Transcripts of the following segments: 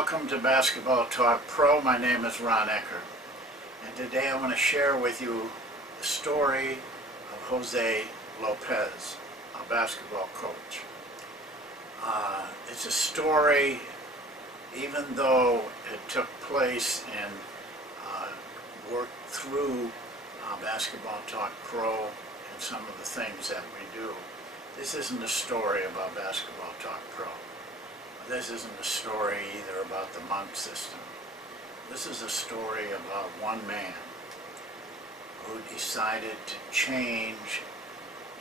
welcome to Basketball Talk Pro. My name is Ron Ecker, and today I want to share with you the story of Jose Lopez, a basketball coach. It's a story, even though it took place and worked through Basketball Talk Pro and some of the things that we do. This isn't a story about Basketball Talk Pro. This isn't a story either about the monk system. This is a story about one man who decided to change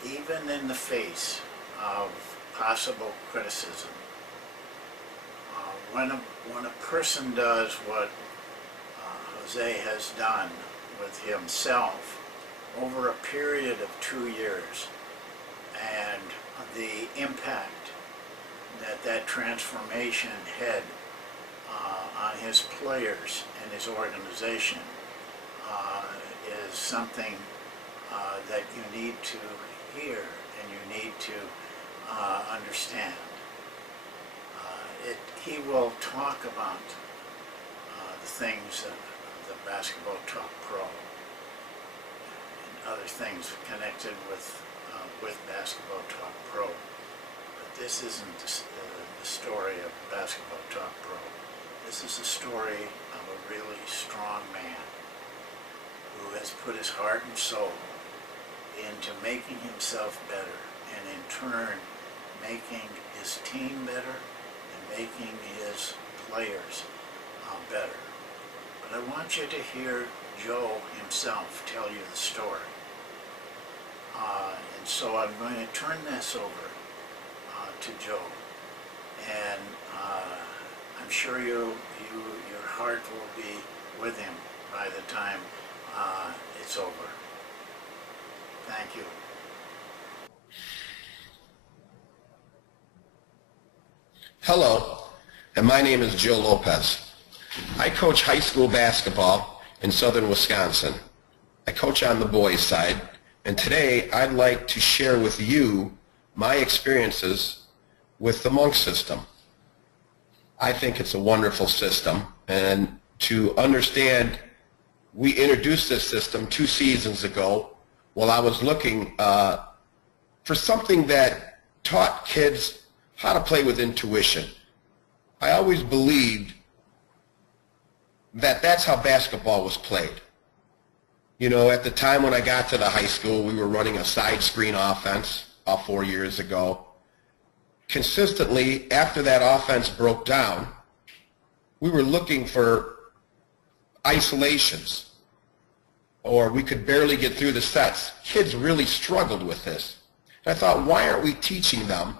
even in the face of possible criticism. When a person does what Jose has done with himself over a period of 2 years, and the impact that transformation had on his players and his organization is something that you need to hear and you need to understand. He will talk about the things of the Basketball Talk Pro and other things connected with Basketball Talk Pro. But this isn't the story of Basketball Talk Pro. This is the story of a really strong man who has put his heart and soul into making himself better, and in turn making his team better and making his players better. But I want you to hear Joe himself tell you the story. And so I'm going to turn this over to Joe, and I'm sure your heart will be with him by the time it's over. Thank you. Hello, and my name is Joe Lopez. I coach high school basketball in southern Wisconsin. I coach on the boys' side, and today I'd like to share with you my experiences with the monk system. I think it's a wonderful system, and to understand, we introduced this system 2 seasons ago while I was looking for something that taught kids how to play with intuition. I always believed that that's how basketball was played. You know, at the time when I got to the high school, we were running a side screen offense 4 years ago. Consistently, after that offense broke down, we were looking for isolations, or we could barely get through the sets. Kids really struggled with this. And I thought, why aren't we teaching them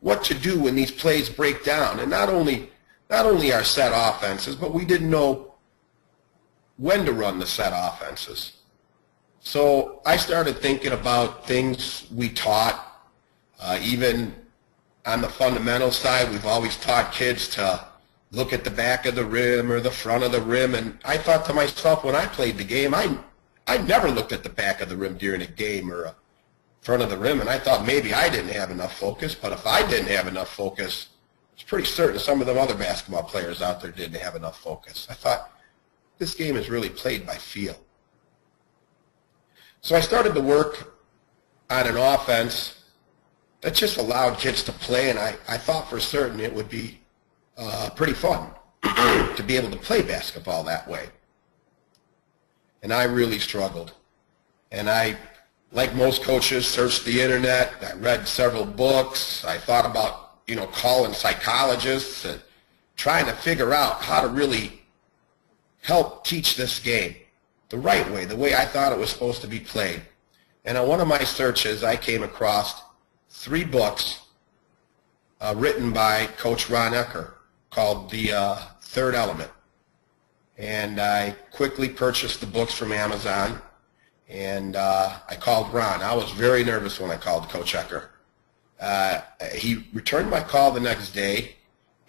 what to do when these plays break down? And not only our set offenses, but we didn't know when to run the set offenses. So I started thinking about things we taught, even on the fundamental side. We've always taught kids to look at the back of the rim or the front of the rim, and I thought to myself, when I played the game, I never looked at the back of the rim during a game or front of the rim, and I thought maybe I didn't have enough focus. But if I didn't have enough focus, it's pretty certain some of them other basketball players out there didn't have enough focus. I thought, this game is really played by feel. So I started to work on an offense that just allowed kids to play, and I thought for certain it would be pretty fun to be able to play basketball that way. And I really struggled. And I, like most coaches, searched the internet. I read several books. I thought about, calling psychologists and trying to figure out how to really help teach this game the right way, the way I thought it was supposed to be played. And on one of my searches, I came across 3 books written by Coach Ron Ecker called The Third Element. And I quickly purchased the books from Amazon, and I called Ron. I was very nervous when I called Coach Ecker. He returned my call the next day,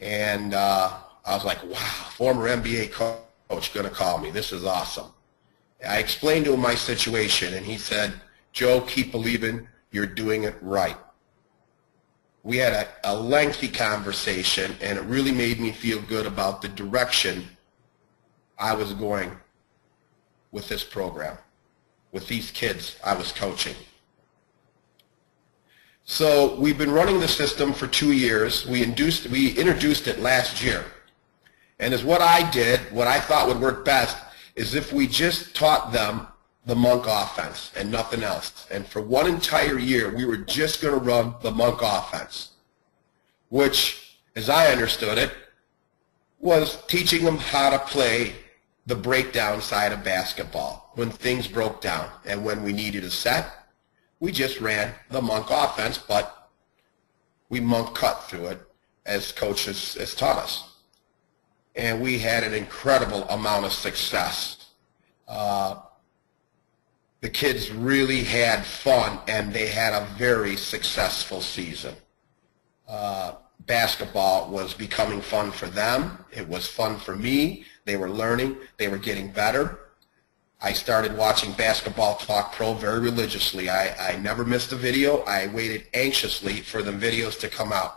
and I was like, wow, former NBA coach going to call me. This is awesome. I explained to him my situation, and he said, Joe, keep believing, you're doing it right. We had a lengthy conversation, and it really made me feel good about the direction I was going with this program, with these kids I was coaching. So we've been running the system for 2 years. We introduced it last year. And as what I did, what I thought would work best, is if we just taught them the Monk offense and nothing else. And for 1 entire year, we were just going to run the Monk offense, which, as I understood it, was teaching them how to play the breakdown side of basketball. When things broke down and when we needed a set, we just ran the Monk offense, but we Monk cut through it, as coaches has taught us. And we had an incredible amount of success. The kids really had fun, and they had a very successful season. Basketball was becoming fun for them. It was fun for me. They were learning. They were getting better. I started watching Basketball Talk Pro very religiously. I never missed a video. I waited anxiously for the videos to come out.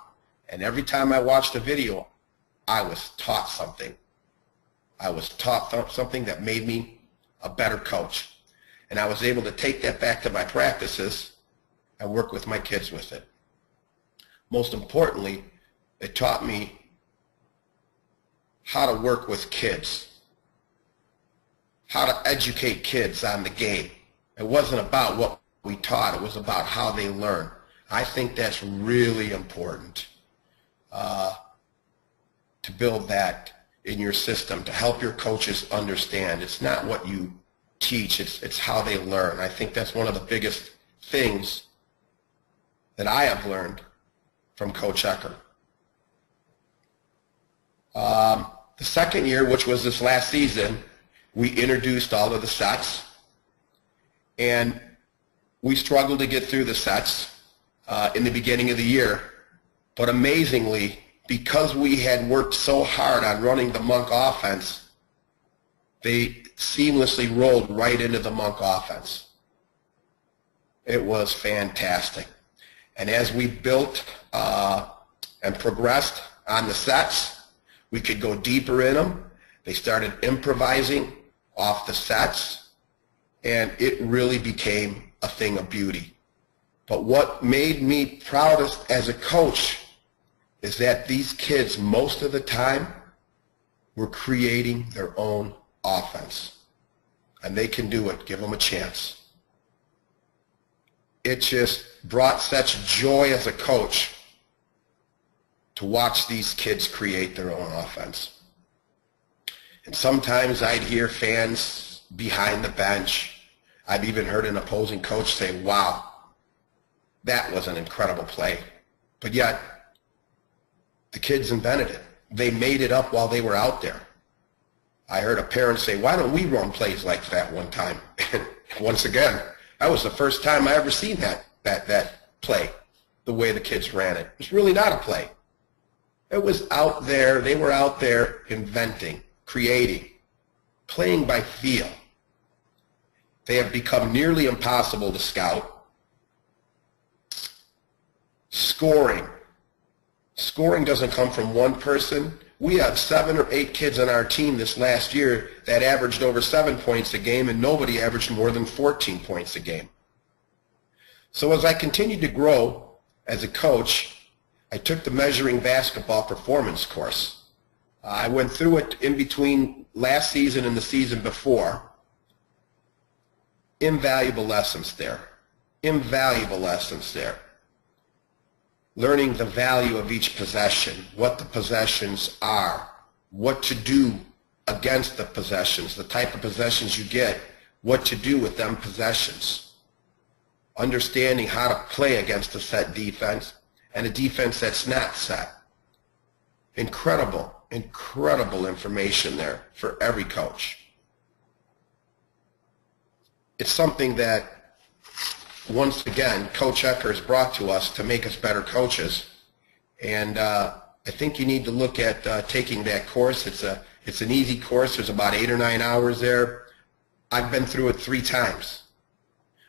And every time I watched a video, I was taught something. I was taught something that made me a better coach. And I was able to take that back to my practices and work with my kids with it. Most importantly, it taught me how to work with kids, how to educate kids on the game. It wasn't about what we taught, it was about how they learn. I think that's really important to build that in your system, to help your coaches understand. It's not what you teach, it's how they learn. I think that's one of the biggest things that I have learned from Coach Ecker. The second year, which was this last season, we introduced all of the sets, and we struggled to get through the sets in the beginning of the year. But amazingly, because we had worked so hard on running the Monk offense, they seamlessly rolled right into the Monk offense. It was fantastic. And as we built and progressed on the sets, we could go deeper in them. They started improvising off the sets, and it really became a thing of beauty. But what made me proudest as a coach is that these kids, most of the time, were creating their own offense. And they can do it. Give them a chance. It just brought such joy as a coach to watch these kids create their own offense. And sometimes I'd hear fans behind the bench. I've even heard an opposing coach say, wow, that was an incredible play. But yet, the kids invented it. They made it up while they were out there. I heard a parent say, why don't we run plays like that one time? And once again, that was the first time I ever seen that play, the way the kids ran it. It's really not a play. It was out there. They were out there inventing, creating, playing by feel. They have become nearly impossible to scout. Scoring. Scoring doesn't come from one person. We have 7 or 8 kids on our team this last year that averaged over 7 points a game, and nobody averaged more than 14 points a game. So as I continued to grow as a coach, I took the Measuring Basketball Performance course. I went through it in between last season and the season before. Invaluable lessons there. Invaluable lessons there. Learning the value of each possession, what the possessions are, what to do against the possessions, the type of possessions you get, what to do with them possessions. Understanding how to play against a set defense and a defense that's not set. Incredible, incredible information there for every coach. It's something that, once again, Coach Ecker has brought to us to make us better coaches. And I think you need to look at taking that course. It's an easy course. There's about 8 or 9 hours there. I've been through it 3 times.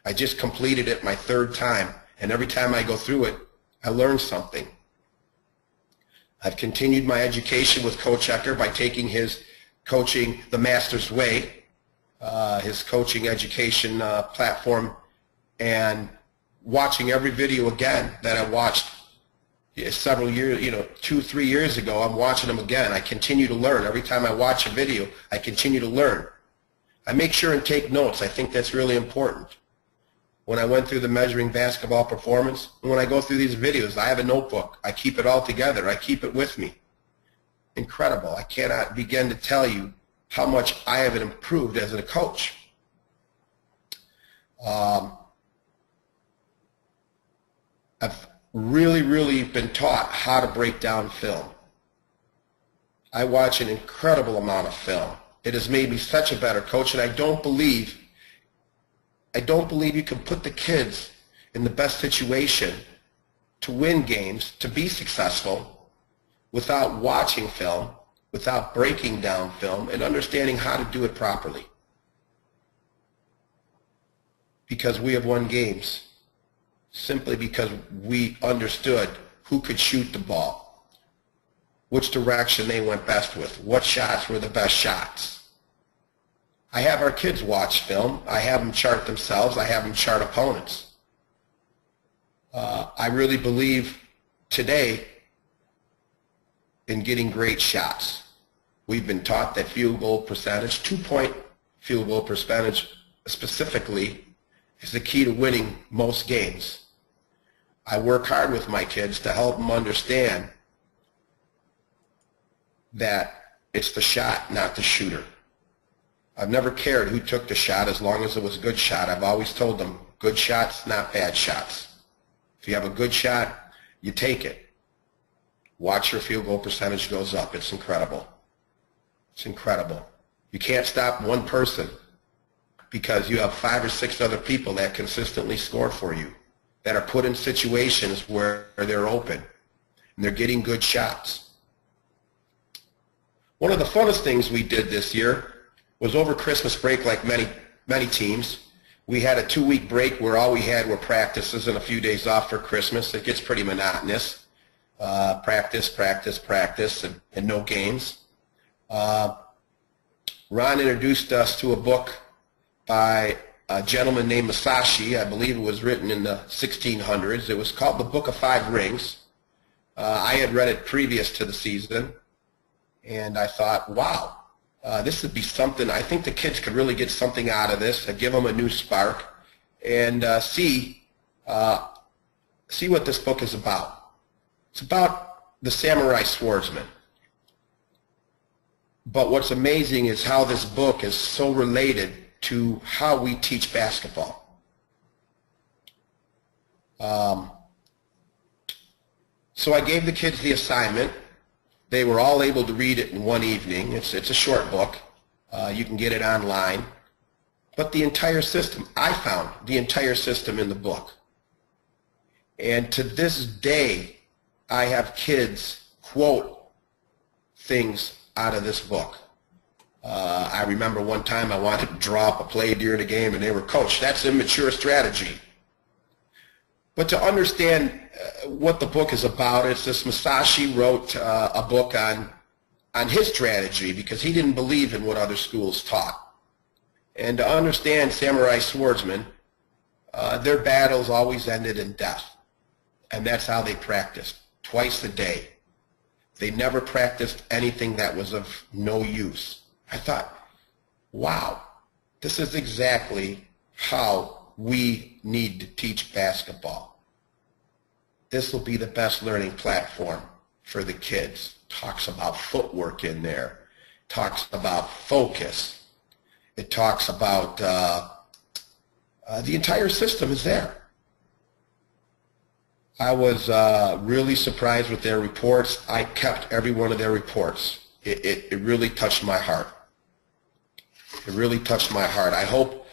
I just completed it my 3rd time. And every time I go through it, I learned something. I've continued my education with Coach Ecker by taking his coaching the Master's Way, his coaching education platform, and watching every video again that I watched several years, 2-3 years ago. I'm watching them again. I continue to learn. Every time I watch a video, I continue to learn. I make sure and take notes. I think that's really important. When I went through the measuring basketball performance, and when I go through these videos, I have a notebook. I keep it all together. I keep it with me. Incredible. I cannot begin to tell you how much I have improved as a coach. I've really been taught how to break down film. I watch an incredible amount of film. It has made me such a better coach, and I don't believe you can put the kids in the best situation to win games, to be successful, without watching film, without breaking down film, and understanding how to do it properly. Because we have won games simply because we understood who could shoot the ball, which direction they went best with, what shots were the best shots. I have our kids watch film. I have them chart themselves. I have them chart opponents. I really believe today in getting great shots. We've been taught that field goal percentage, 2-point field goal percentage specifically, is the key to winning most games. I work hard with my kids to help them understand that it's the shot, not the shooter. I've never cared who took the shot as long as it was a good shot. I've always told them, good shots, not bad shots. If you have a good shot, you take it. Watch your field goal percentage goes up. It's incredible. It's incredible. You can't stop one person because you have 5 or 6 other people that consistently score for you, that are put in situations where they're open and they're getting good shots. One of the funnest things we did this year was over Christmas break, like many teams. We had a 2-week break where all we had were practices and a few days off for Christmas. It gets pretty monotonous. Practice, and no games. Ron introduced us to a book by a gentleman named Masashi. I believe it was written in the 1600s. It was called The Book of 5 Rings. I had read it previous to the season, and I thought, wow, this would be something. I think the kids could really get something out of this, give them a new spark, and see what this book is about. It's about the samurai swordsman. But what's amazing is how this book is so related to how we teach basketball. So I gave the kids the assignment. They were all able to read it in one evening. It's a short book. You can get it online. But the entire system, I found the entire system in the book. And to this day, I have kids quote things out of this book. I remember one time I wanted to draw up a play during a game, and they were, "Coach, that's immature strategy." But to understand what the book is about, it's this Masashi wrote a book on his strategy because he didn't believe in what other schools taught. And to understand samurai swordsmen, their battles always ended in death. And that's how they practiced, twice a day. They never practiced anything that was of no use. I thought, wow, this is exactly how we need to teach basketball. This will be the best learning platform for the kids. Talks about footwork in there. Talks about focus. It talks about the entire system is there. I was really surprised with their reports. I kept every one of their reports. It really touched my heart. It really touched my heart. I hope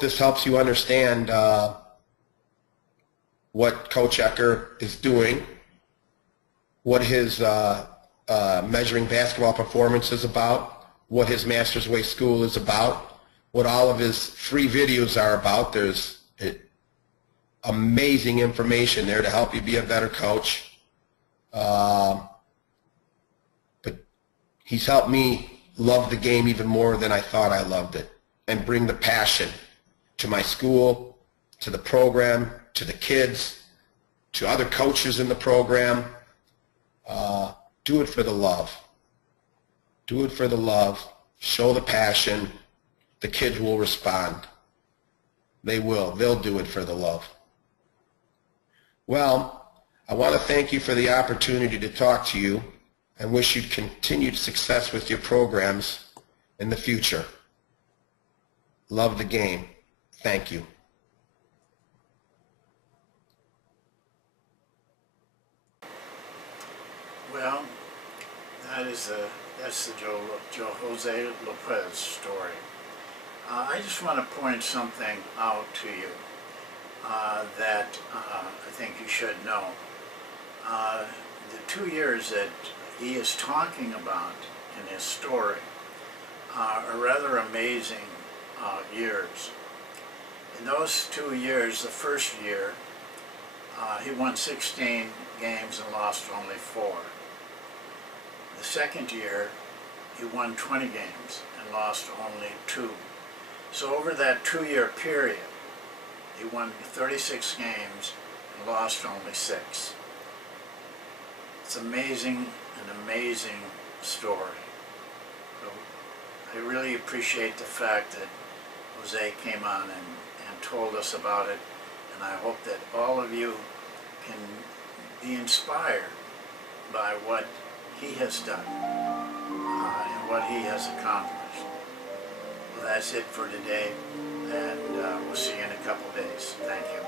this helps you understand what Coach Ecker is doing, what his measuring basketball performance is about, what his Master's Way School is about, what all of his free videos are about. amazing information there to help you be a better coach. But he's helped me love the game even more than I thought I loved it, and bring the passion to my school, to the program, to the kids, to other coaches in the program. Do it for the love. Do it for the love. Show the passion. The kids will respond. They will. They'll do it for the love. Well, I want to thank you for the opportunity to talk to you and wish you continued success with your programs in the future. Love the game. Thank you. Well, that's the Jose Lopez story. I just want to point something out to you that I think you should know. The 2 years that he is talking about in his story are rather amazing years. In those 2 years, the first year, he won 16 games and lost only 4. The second year, he won 20 games and lost only 2. So over that 2-year period, he won 36 games and lost only 6. It's amazing, an amazing story. So I really appreciate the fact that Jose came on and told us about it, and I hope that all of you can be inspired by what he has done and what he has accomplished. Well, that's it for today, and we'll see you in a couple days. Thank you.